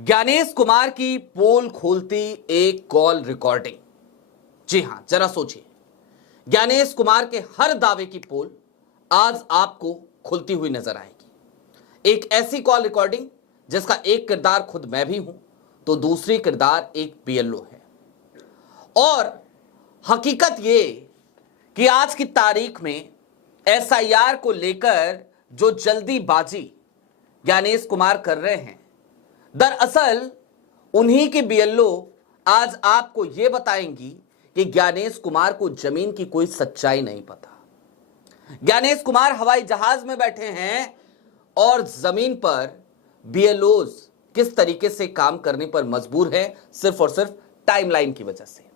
ज्ञानेश कुमार की पोल खोलती एक कॉल रिकॉर्डिंग। जी हां, जरा सोचिए, ज्ञानेश कुमार के हर दावे की पोल आज आपको खुलती हुई नजर आएगी। एक ऐसी कॉल रिकॉर्डिंग जिसका एक किरदार खुद मैं भी हूं तो दूसरी किरदार एक बीएलओ है। और हकीकत ये कि आज की तारीख में एसआईआर को लेकर जो जल्दीबाजी ज्ञानेश कुमार कर रहे हैं, दरअसल उन्हीं की बीएलओ आज आपको यह बताएंगी कि ज्ञानेश कुमार को जमीन की कोई सच्चाई नहीं पता। ज्ञानेश कुमार हवाई जहाज में बैठे हैं और जमीन पर बीएलओज किस तरीके से काम करने पर मजबूर है, सिर्फ और सिर्फ टाइमलाइन की वजह से।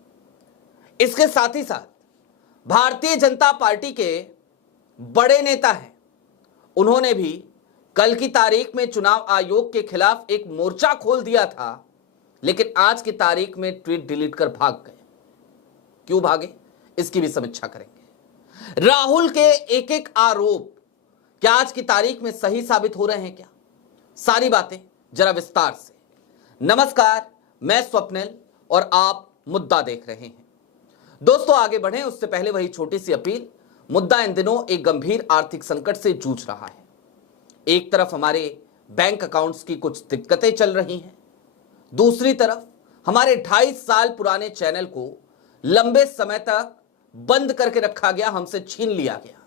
इसके साथ ही साथ भारतीय जनता पार्टी के बड़े नेता हैं, उन्होंने भी कल की तारीख में चुनाव आयोग के खिलाफ एक मोर्चा खोल दिया था, लेकिन आज की तारीख में ट्वीट डिलीट कर भाग गए। क्यों भागे, इसकी भी समीक्षा करेंगे। राहुल के एक एक आरोप क्या आज की तारीख में सही साबित हो रहे हैं क्या? सारी बातें जरा विस्तार से। नमस्कार, मैं स्वप्निल और आप मुद्दा देख रहे हैं। दोस्तों, आगे बढ़ें उससे पहले वही छोटी सी अपील। मुद्दा इन दिनों एक गंभीर आर्थिक संकट से जूझ रहा है। एक तरफ हमारे बैंक अकाउंट्स की कुछ दिक्कतें चल रही हैं, दूसरी तरफ हमारे 2.5 साल पुराने चैनल को लंबे समय तक बंद करके रखा गया, हमसे छीन लिया गया।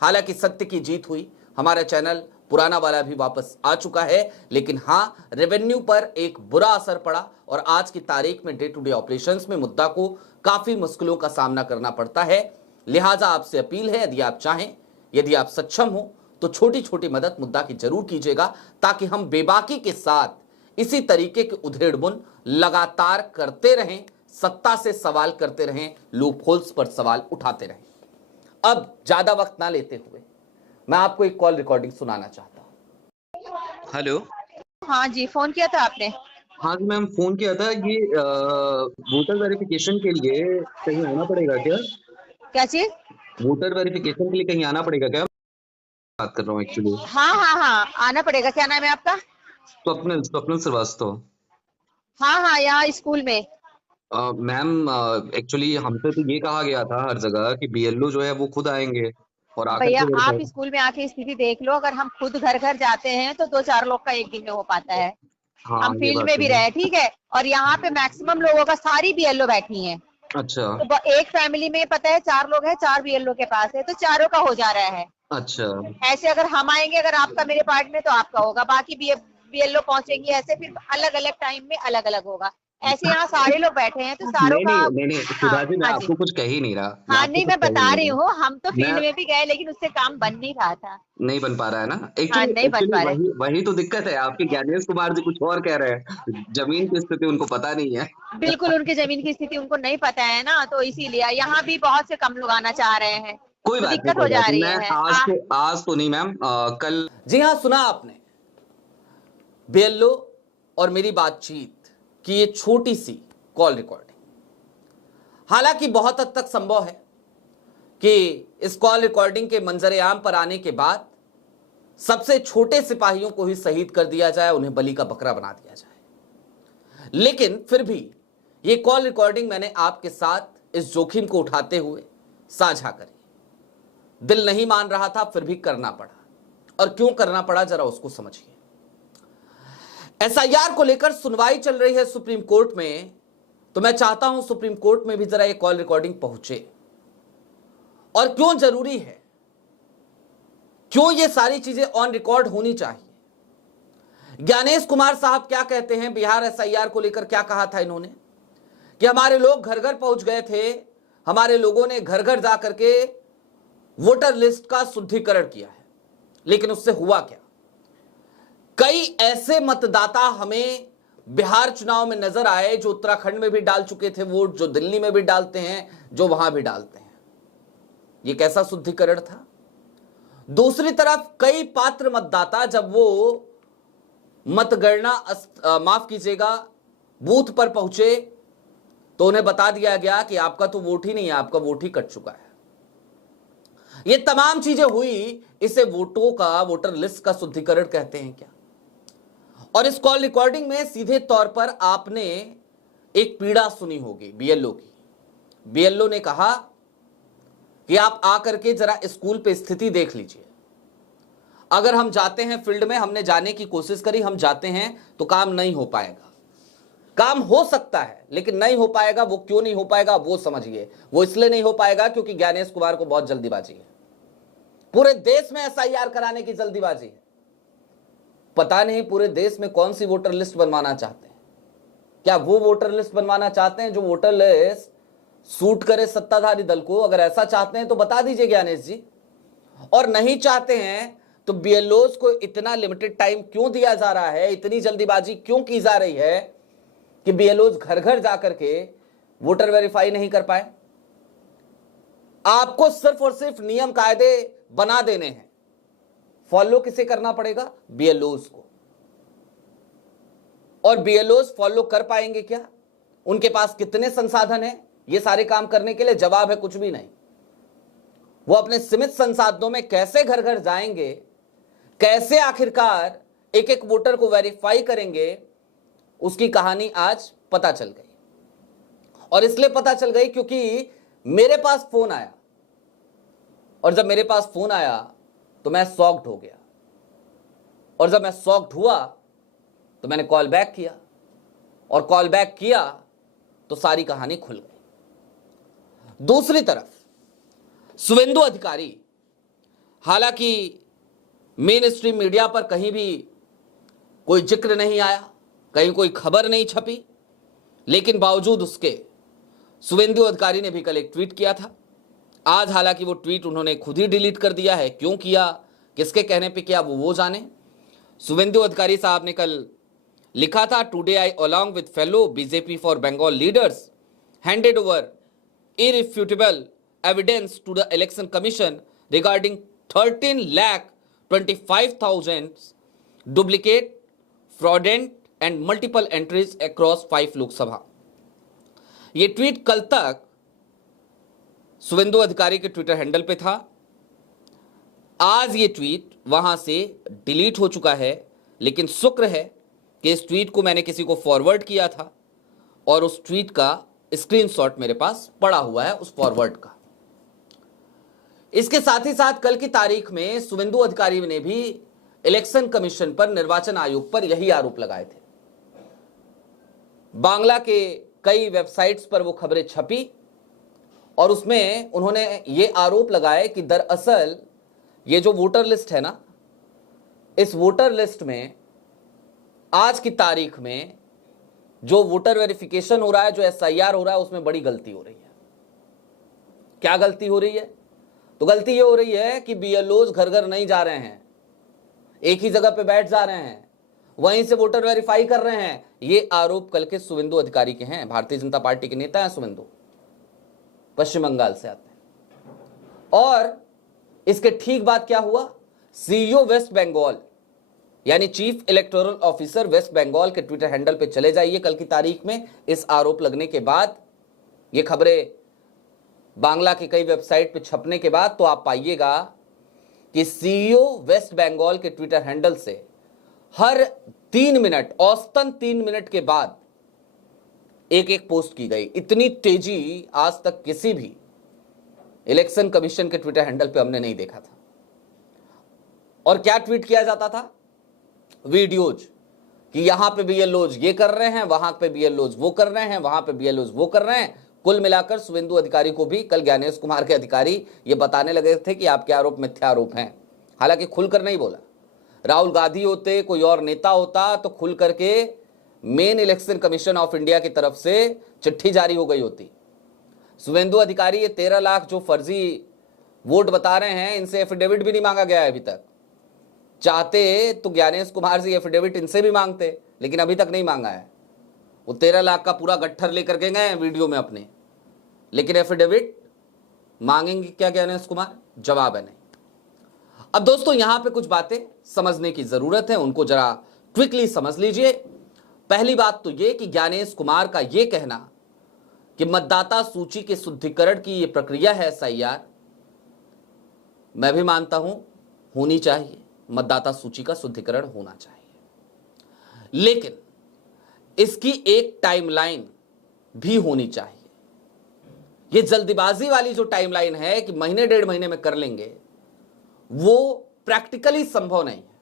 हालांकि सत्य की जीत हुई, हमारा चैनल पुराना वाला भी वापस आ चुका है, लेकिन हां, रेवेन्यू पर एक बुरा असर पड़ा और आज की तारीख में डे टू डे ऑपरेशंस में मुद्दा को काफी मुश्किलों का सामना करना पड़ता है। लिहाजा आपसे अपील है, यदि आप चाहें, यदि आप सक्षम हो तो छोटी छोटी मदद मुद्दा की जरूर कीजिएगा, ताकि हम बेबाकी के साथ इसी तरीके के उधेड़बुन लगातार करते रहें, सत्ता से सवाल करते रहें, लूप होल्स पर सवाल उठाते रहें। अब ज्यादा वक्त ना लेते हुए मैं आपको एक कॉल रिकॉर्डिंग सुनाना चाहता हूं। हेलो। हाँ जी, फोन किया था आपने? हाँ जी मैम, फोन किया था। ये वोटर वेरिफिकेशन के लिए कहीं आना पड़ेगा क्या? क्या चीज? वोटर वेरिफिकेशन के लिए कहीं आना पड़ेगा क्या? बात कर रहा हूँ एक्चुअली। हाँ, आना पड़ेगा। क्या नाम है आपका? स्वप्निल स्वप्निल श्रीवास्तव। हाँ, यहाँ स्कूल में। मैम, एक्चुअली हमसे तो ये कहा गया था हर जगह कि बीएलओ जो है वो खुद आएंगे और आकर भैया, के आप स्कूल में आके स्थिति देख लो। अगर हम खुद घर घर जाते हैं तो 2-4 लोग का एक दिन में हो पाता है। हाँ, हम ये फील्ड बात में तो भी है। रहे, ठीक है। और यहाँ पे मैक्सिमम लोगों का सारी बीएलओ बैठी हैं। अच्छा तो एक फैमिली में पता है 4 लोग हैं, 4 बीएलओ के पास है, तो चारों का हो जा रहा है। अच्छा ऐसे अगर हम आएंगे, अगर आपका मेरे पार्ट में, तो आपका होगा, बाकी बीएलओ पहुंचेंगे, ऐसे फिर अलग अलग टाइम में अलग अलग होगा। ऐसे यहाँ सारे लोग बैठे हैं तो सारों नहीं का। नहीं नहीं नहीं हाँ, सुधा जी, मैं हाँ जी। आपको कुछ कह ही नहीं रहा। हाँ नहीं, मैं बता रही हूँ, हम तो मैं फील्ड में भी गए लेकिन उससे काम बन नहीं रहा था। नहीं बन पा रहा है ना। हाँ, एक्चुअली नहीं बन एक्चुअली पा रहे। वही तो दिक्कत है। आपके ज्ञानेश कुमार जी कुछ और कह रहे हैं, जमीन की स्थिति उनको पता नहीं है। बिल्कुल, उनकी जमीन की स्थिति उनको नहीं पता है ना, तो इसीलिए यहाँ भी बहुत से कम लोग आना चाह रहे हैं, कोई तो बात नहीं, दिक्कत कोई हो जा बात नहीं। रही मैं है। आज तो नहीं मैम, कल। जी हां, सुना आपने बीएलओ और मेरी बातचीत की ये छोटी सी कॉल रिकॉर्डिंग। हालांकि बहुत हद तक संभव है कि इस कॉल रिकॉर्डिंग के मंजरे आम पर आने के बाद सबसे छोटे सिपाहियों को ही शहीद कर दिया जाए, उन्हें बलि का बकरा बना दिया जाए। लेकिन फिर भी ये कॉल रिकॉर्डिंग मैंने आपके साथ इस जोखिम को उठाते हुए साझा करी। दिल नहीं मान रहा था, फिर भी करना पड़ा। और क्यों करना पड़ा, जरा उसको समझिए। एसआईआर को लेकर सुनवाई चल रही है सुप्रीम कोर्ट में, तो मैं चाहता हूं सुप्रीम कोर्ट में भी जरा ये कॉल रिकॉर्डिंग पहुंचे। और क्यों जरूरी है, क्यों ये सारी चीजें ऑन रिकॉर्ड होनी चाहिए। ज्ञानेश कुमार साहब क्या कहते हैं बिहार एसआईआर को लेकर? क्या कहा था इन्होंने कि हमारे लोग घर घर पहुंच गए थे, हमारे लोगों ने घर घर जाकर के वोटर लिस्ट का शुद्धिकरण किया है, लेकिन उससे हुआ क्या? कई ऐसे मतदाता हमें बिहार चुनाव में नजर आए जो उत्तराखंड में भी डाल चुके थे वोट, जो दिल्ली में भी डालते हैं, जो वहां भी डालते हैं। ये कैसा शुद्धिकरण था? दूसरी तरफ कई पात्र मतदाता जब वो मतगणना माफ कीजिएगा बूथ पर पहुंचे तो उन्हें बता दिया गया कि आपका तो वोट ही नहीं है, आपका वोट ही कट चुका है। ये तमाम चीजें हुई, इसे वोटों का, वोटर लिस्ट का शुद्धिकरण कहते हैं क्या? और इस कॉल रिकॉर्डिंग में सीधे तौर पर आपने एक पीड़ा सुनी होगी बीएलओ की। बीएलओ ने कहा कि आप आकर के जरा स्कूल पे स्थिति देख लीजिए। अगर हम जाते हैं फील्ड में, हमने जाने की कोशिश करी, हम जाते हैं तो काम नहीं हो पाएगा। काम हो सकता है लेकिन नहीं हो पाएगा। वो क्यों नहीं हो पाएगा वो समझिए। वो इसलिए नहीं हो पाएगा क्योंकि ज्ञानेश कुमार को बहुत जल्दीबाजी है। पूरे देश में एसआईआर कराने की जल्दीबाजी है। पता नहीं पूरे देश में कौन सी वोटर लिस्ट बनवाना चाहते हैं। क्या वो वोटर लिस्ट बनवाना चाहते हैं जो वोटर लिस्ट सूट करे सत्ताधारी दल को? अगर ऐसा चाहते हैं तो बता दीजिए ज्ञानेश जी। और नहीं चाहते हैं तो बीएलओज को इतना लिमिटेड टाइम क्यों दिया जा रहा है, इतनी जल्दीबाजी क्यों की जा रही है कि बीएलओज घर घर जाकर के वोटर वेरीफाई नहीं कर पाए? आपको सिर्फ और सिर्फ नियम कायदे बना देने हैं। फॉलो किसे करना पड़ेगा? बीएलओज को। और बीएलओज फॉलो कर पाएंगे क्या? उनके पास कितने संसाधन हैं ये सारे काम करने के लिए? जवाब है कुछ भी नहीं। वो अपने सीमित संसाधनों में कैसे घर घर जाएंगे, कैसे आखिरकार एक एक वोटर को वेरीफाई करेंगे, उसकी कहानी आज पता चल गई। और इसलिए पता चल गई क्योंकि मेरे पास फोन आया, और जब मेरे पास फोन आया तो मैं शॉक्ड हो गया। और जब मैं शॉक्ड हुआ तो मैंने कॉल बैक किया, और कॉल बैक किया तो सारी कहानी खुल गई। दूसरी तरफ शुवेंदु अधिकारी, हालांकि मेन स्ट्रीम मीडिया पर कहीं भी कोई जिक्र नहीं आया, कहीं कोई खबर नहीं छपी, लेकिन बावजूद उसके शुवेंदु अधिकारी ने भी कल एक ट्वीट किया था। आज हालांकि वो ट्वीट उन्होंने खुद ही डिलीट कर दिया है। क्यों किया, किसके कहने पे किया, वो जाने। शुवेंदु अधिकारी साहब ने कल लिखा था, today I along with fellow BJP for Bengal leaders handed over irrefutable evidence to the election commission regarding 13,25,000 duplicate, fraudulent and multiple entries across 5 Lok Sabha. ये ट्वीट कल तक शुवेंदु अधिकारी के ट्विटर हैंडल पे था। आज ये ट्वीट वहां से डिलीट हो चुका है, लेकिन शुक्र है कि इस ट्वीट को मैंने किसी को फॉरवर्ड किया था और उस ट्वीट का स्क्रीनशॉट मेरे पास पड़ा हुआ है, उस फॉरवर्ड का। इसके साथ ही साथ कल की तारीख में शुवेंदु अधिकारी ने भी इलेक्शन कमीशन पर, निर्वाचन आयोग पर यही आरोप लगाए थे। बांग्ला के कई वेबसाइट्स पर वो खबरें छपी और उसमें उन्होंने ये आरोप लगाए कि दरअसल ये जो वोटर लिस्ट है ना, इस वोटर लिस्ट में आज की तारीख में जो वोटर वेरिफिकेशन हो रहा है, जो एसआईआर हो रहा है, उसमें बड़ी गलती हो रही है। क्या गलती हो रही है? तो गलती ये हो रही है कि बीएलओज घर घर नहीं जा रहे हैं, एक ही जगह पे बैठ जा रहे हैं, वहीं से वोटर वेरीफाई कर रहे हैं। ये आरोप कल के शुवेंदु अधिकारी के हैं। भारतीय जनता पार्टी के नेता हैं शुवेंदु, पश्चिम बंगाल से आते हैं। और इसके ठीक बाद क्या हुआ? सीईओ वेस्ट बंगाल यानी chief electoral officer West Bengal के ट्विटर हैंडल पे चले जाइए कल की तारीख में। इस आरोप लगने के बाद, ये खबरें बांग्ला की कई वेबसाइट पे छपने के बाद, तो आप पाइएगा कि सीईओ वेस्ट बंगाल के ट्विटर हैंडल से हर 3 मिनट, औसतन 3 मिनट के बाद एक एक पोस्ट की गई। इतनी तेजी आज तक किसी भी इलेक्शन कमीशन के ट्विटर हैंडल पे हमने नहीं देखा था। और क्या ट्वीट किया जाता था? वीडियोज कि यहां पे बीएलओज ये कर रहे हैं, वहां पे बीएलओज वो कर रहे हैं, वहां पे बीएलओज वो कर रहे हैं। कुल मिलाकर शुवेंदु अधिकारी को भी कल ज्ञानेश कुमार के अधिकारी ये बताने लगे थे कि आपके आरोप मिथ्या आरोप हैं। हालांकि खुलकर नहीं बोला। राहुल गांधी होते, कोई और नेता होता तो खुल करके main election commission of India की तरफ से चिट्ठी जारी हो गई होती। शुवेंदु अधिकारी ये 13 लाख जो फर्जी वोट बता रहे हैं, इनसे एफिडेविट भी नहीं मांगा गया है अभी तक। चाहते तो ज्ञानेश कुमार जी एफिडेविट इनसे भी मांगते, लेकिन अभी तक नहीं मांगा है। वो 13 लाख का पूरा गट्ठर लेकर के गए हैं वीडियो में अपने, लेकिन एफिडेविट मांगेंगे क्या ज्ञानेश कुमार? जवाब है नहीं। अब दोस्तों यहां पे कुछ बातें समझने की जरूरत है, उनको जरा क्विकली समझ लीजिए। पहली बात तो ये कि ज्ञानेश कुमार का ये कहना कि मतदाता सूची के शुद्धिकरण की ये प्रक्रिया है एसआईआर, मैं भी मानता हूं होनी चाहिए, मतदाता सूची का शुद्धिकरण होना चाहिए। लेकिन इसकी एक टाइमलाइन भी होनी चाहिए। ये जल्दीबाजी वाली जो टाइमलाइन है कि महीने डेढ़ महीने में कर लेंगे, वो प्रैक्टिकली संभव नहीं है।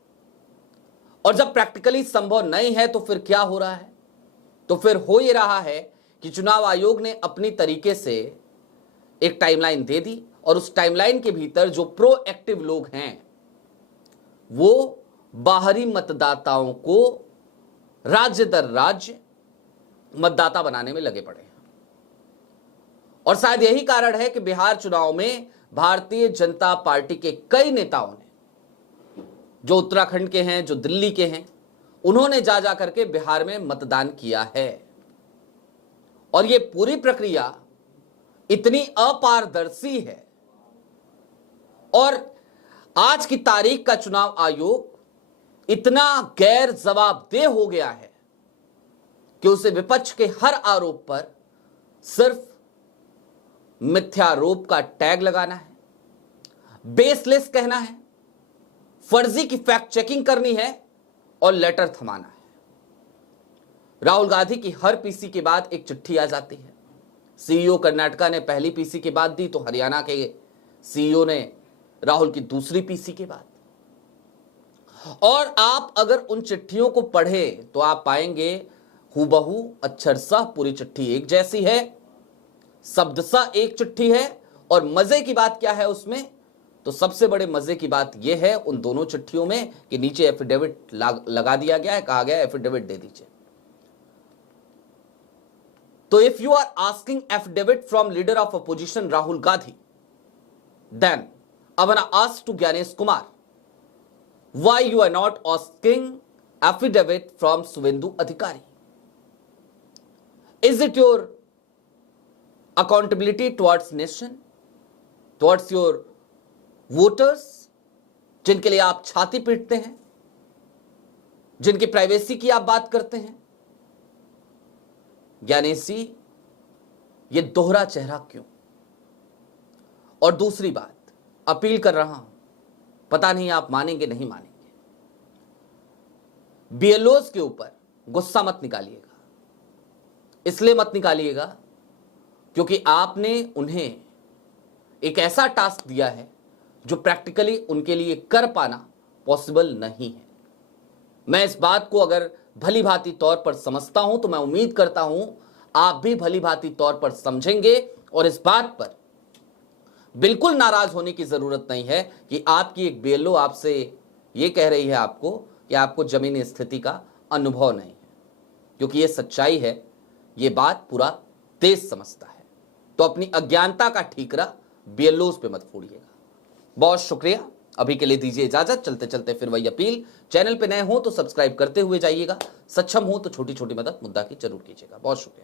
और जब प्रैक्टिकली संभव नहीं है तो फिर क्या हो रहा है? तो फिर हो ये रहा है कि चुनाव आयोग ने अपनी तरीके से एक टाइमलाइन दे दी और उस टाइमलाइन के भीतर जो प्रोएक्टिव लोग हैं वो बाहरी मतदाताओं को राज्य दर राज्य मतदाता बनाने में लगे पड़े हैं। और शायद यही कारण है कि बिहार चुनाव में भारतीय जनता पार्टी के कई नेताओं ने, जो उत्तराखंड के हैं, जो दिल्ली के हैं, उन्होंने जा जा करके बिहार में मतदान किया है। और यह पूरी प्रक्रिया इतनी अपारदर्शी है और आज की तारीख का चुनाव आयोग इतना गैर जवाबदेह हो गया है कि उसे विपक्ष के हर आरोप पर सिर्फ मिथ्यारोप का टैग लगाना है, बेसलेस कहना है, फर्जी की फैक्ट चेकिंग करनी है और लेटर थमाना है। राहुल गांधी की हर पीसी के बाद एक चिट्ठी आ जाती है। सीईओ कर्नाटका ने पहली पीसी के बाद दी तो हरियाणा के सीईओ ने राहुल की दूसरी पीसी के बाद। और आप अगर उन चिट्ठियों को पढ़ें तो आप पाएंगे हूबहू अक्षरशः पूरी चिट्ठी एक जैसी है, शब्दशः एक चिट्ठी है। और मजे की बात क्या है उसमें? तो सबसे बड़े मजे की बात यह है उन दोनों चिट्ठियों में कि नीचे एफिडेविट लगा दिया गया है, कहा गया है एफिडेविट दे दीजिए। तो if you are asking affidavit from leader of opposition Rahul Gandhi, then I wanna ask to Gyanesh Kumar, why you are not asking affidavit from Suvendu Adhikari? Is it your accountability towards nation, towards your voters, जिनके लिए आप छाती पीटते हैं, जिनकी privacy की आप बात करते हैं? ज्ञानेश जी, ये दोहरा चेहरा क्यों? और दूसरी बात, अपील कर रहा हूं, पता नहीं आप मानेंगे नहीं मानेंगे, बीएलओज के ऊपर गुस्सा मत निकालिएगा। इसलिए मत निकालिएगा क्योंकि आपने उन्हें एक ऐसा टास्क दिया है जो प्रैक्टिकली उनके लिए कर पाना पॉसिबल नहीं है। मैं इस बात को अगर भली भांति तौर पर समझता हूं तो मैं उम्मीद करता हूं आप भी भली भांति तौर पर समझेंगे और इस बात पर बिल्कुल नाराज होने की जरूरत नहीं है कि आपकी एक बीएलओ आपसे यह कह रही है आपको कि आपको जमीनी स्थिति का अनुभव नहीं है, क्योंकि यह सच्चाई है। यह बात पूरा देश समझता है। तो अपनी अज्ञानता का ठीकरा बीएलओज पे मत फोड़िएगा। बहुत शुक्रिया, अभी के लिए दीजिए इजाजत। चलते चलते फिर वही अपील, चैनल पे नए हो तो सब्सक्राइब करते हुए जाइएगा, सक्षम हो तो छोटी छोटी मदद मुद्दा की जरूर कीजिएगा। बहुत शुक्रिया।